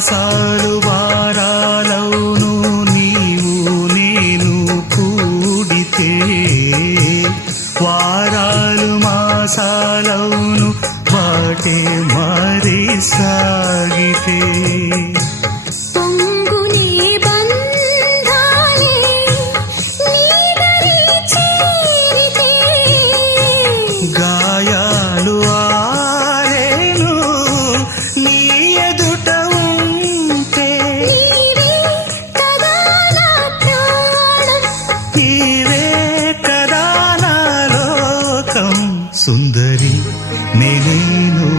మాసాలు వారాలవును నీవు నేను కూడితే వారాలు మాసాలవును వాటే మరి సాగితే. నువ్వే కదా నా లోకం. సుందరి నేనేను